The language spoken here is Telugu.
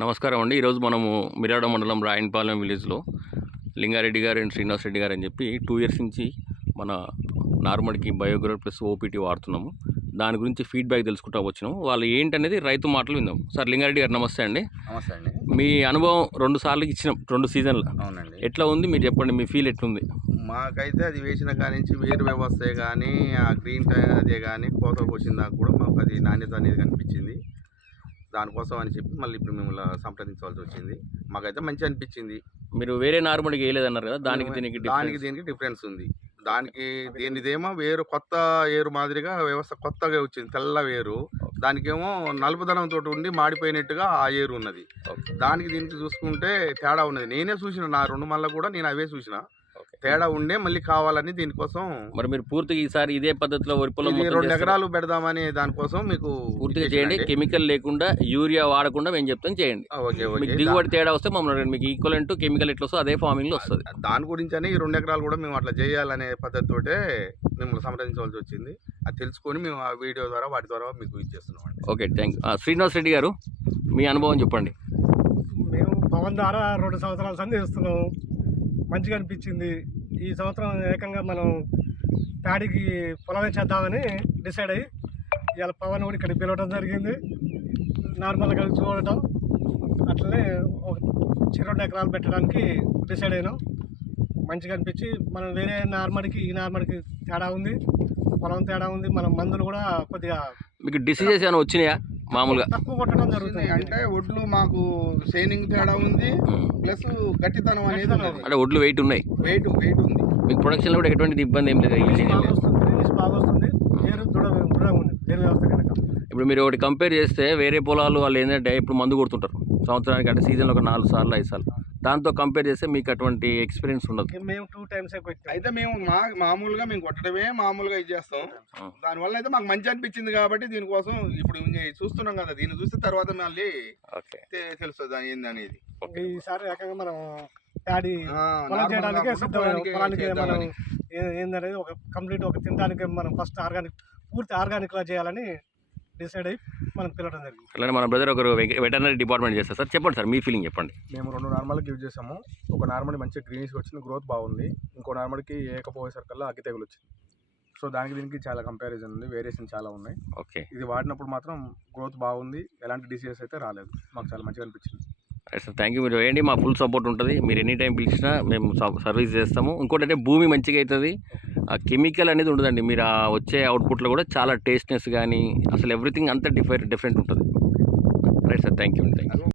నమస్కారం అండి. ఈరోజు మనము మిర్యాడ మండలం రాయనపాలెం విలేజ్లో లింగారెడ్డి గారు అండ్ శ్రీనివాస్ రెడ్డి గారు అని చెప్పి 2 years నుంచి మన నార్మల్కి బయోగ్రోడ్ ప్లస్ ఓపీటీ వాడుతున్నాము. దాని గురించి ఫీడ్బ్యాక్ తెలుసుకుంటూ వచ్చినాము. వాళ్ళు ఏంటనేది రైతు మాటలు విందాం. సార్ లింగారెడ్డి గారు నమస్తే అండి. నమస్తే అండి. మీ అనుభవం 2 సార్లు ఇచ్చినాం, 2 సీజన్లు. అవునండి. ఎట్లా ఉంది మీరు చెప్పండి, మీ ఫీల్ ఎట్లుంది? మాకైతే అది వేసిన కాడి నుంచి వేరు వ్యవస్థే కానీ ఆ గ్రీన్ అదే కానీ కోతకు వచ్చిన దాకా కూడా మాకు అది నాణ్యత అనేది కనిపించింది. దానికోసం అని చెప్పి మళ్ళీ ఇప్పుడు మిమ్మల్ని సంప్రదించవలసి వచ్చింది. మాకైతే మంచి అనిపించింది. మీరు వేరే నార్మల్కి వేయలేదన్నారు కదా, దానికి దీనికి డిఫరెన్స్ ఉంది. దానికి దీనిదేమో వేరు కొత్త ఏరు మాదిరిగా వ్యవస్థ కొత్తగా వచ్చింది, తెల్ల వేరు. దానికేమో నలుపుదనంతో ఉండి మాడిపోయినట్టుగా ఆ ఏరు ఉన్నది. దానికి దీనికి చూసుకుంటే తేడా ఉన్నది. నేనే చూసిన, నా 2 మళ్ళీ కూడా నేను అవే చూసిన. తేడా ఉండే మళ్ళీ కావాలని దీనికోసం మరి మీరు పూర్తిగా ఈసారి ఇదే పద్ధతిలో వరి పొలం 2 ఎకరాలు పెడదామని దానికోసం మీకు పూర్తిగా చేయండి. కెమికల్ లేకుండా, యూరియా వాడకుండా మేము చెప్తాం చేయండి. మీకు దిగుబడి తేడా వస్తే మమ్మల్ని మీకు ఈక్వలెంట్ కెమికల్ ఎట్లా వస్తుందో అదే ఫార్మింగ్లో వస్తుంది. దాని గురించి అని ఈ 2 ఎకరాలు కూడా మేము అట్లా చేయాలనే పద్ధతితోటే మిమ్మల్ని సంప్రదించవలసి వచ్చింది. అది తెలుసుకొని మేము ఆ వీడియో ద్వారా వాటి ద్వారా మీకు ఇచ్చేస్తున్నాం అండి. Okay, thank you. Srinivas Reddy గారు, మీ అనుభవం చెప్పండి. మేము పవన్ ద్వారా 2 సంవత్సరాల సంది చేస్తున్నాము. మంచిగా అనిపించింది. ఈ సంవత్సరం ఏకంగా మనం ప్యాడీకి పొలమే చేద్దామని డిసైడ్ అయ్యి ఇవాళ పవన్ కూడా ఇక్కడికి పిలవడం జరిగింది. నార్మల్గా చూడటం అట్లనే ఒక 2 ఎకరాలు పెట్టడానికి డిసైడ్ అయినాం. మంచిగా అనిపించి మనం వేరే నార్మల్కి ఈ నార్మల్కి తేడా ఉంది, పొలం తేడా ఉంది. మనం మందులు కూడా కొద్దిగా మీకు డిసీజెస్ ఏమైనా వచ్చినాయా? మామూలుగా తక్కువ కొట్టడం జరుగుతుంది. అంటే ఒడ్లు మాకు షైనింగ్ తేడా ఉంది, ప్లస్ గట్టితనం అనేది అంటే ఒడ్లు వెయిట్ ఉన్నాయి, వెయిట్ ఉంది. మీకు ప్రొడక్షన్లో కూడా ఎటువంటి ఇబ్బంది ఏం లేదు? బాగా వస్తుంది. ఏరు దృఢంగా ఉంది ఏరు వ్యవస్థ కనుక. ఇప్పుడు మీరు ఒకటి కంపేర్ చేస్తే వేరే పొలాలు వాళ్ళు ఏంటంటే ఇప్పుడు మందు కొడుతుంటారు సంవత్సరానికి, అంటే సీజన్లో ఒక 4 సార్లు 5 సార్లు. దాంతో కంపేర్ చేస్తే మీకు అటువంటి ఎక్స్పీరియన్స్ ఉండదు. మేము 2 times అయితే మేము మామూలుగా మేము కొట్టడమే మామూలుగా ఇచ్చేస్తాం. దానివల్ల అయితే మాకు మంచి అనిపించింది కాబట్టి దీనికోసం ఇప్పుడు చూస్తున్నాం కదా, దీన్ని చూస్తే తర్వాత మళ్ళీ తెలుస్తుంది దాని ఏంది అనేది. ఈసారి ఏకంగా మనం ప్యాడీ పొలం చేయడానికి పొలానికి మనం ఏందనేది ఒక కంప్లీట్ ఒక తినడానికి మనం ఫస్ట్ పూర్తి ఆర్గానిక్లా చేయాలని డిసైడ్ అయ్యి మనం పిలవడం జరిగింది. అలానే మన బ్రదర్ ఒకరు వెటర్నరీ డిపార్ట్మెంట్ చేస్తారు. సార్ చెప్పండి సార్, మీ ఫీలింగ్ చెప్పండి. మేము 2 నార్మల్కి యూజ్ చేసాము. ఒక నార్మల్ మంచిగా గ్రీనిష్గా వచ్చింది, గ్రోత్ బాగుంది. ఇంకో నార్మల్కి ఏకపోయేసరికల్లా అగ్గి తెగులు వచ్చింది. సో దానికి దీనికి చాలా కంపారిజన్ ఉంది, వేరియేషన్ చాలా ఉన్నాయి. ఓకే, ఇది వాడినప్పుడు మాత్రం గ్రోత్ బాగుంది, ఎలాంటి డిసీజెస్ అయితే రాలేదు. మాకు చాలా మంచిగా అనిపించింది. Sir thank you. మీరు వేయండి, మా ఫుల్ సపోర్ట్ ఉంటుంది. మీరు ఎనీ టైం పిలిచినా మేము సర్వీస్ చేస్తాము. ఇంకోటి అంటే భూమి మంచిగా అవుతుంది, ఆ కెమికల్ అనేది ఉండదండి. మీరు ఆ వచ్చే అవుట్పుట్లో కూడా చాలా టేస్ట్నెస్ కానీ అసలు ఎవ్రీథింగ్ అంతా డిఫరెంట్ ఉంటుంది. Right sir, thank you.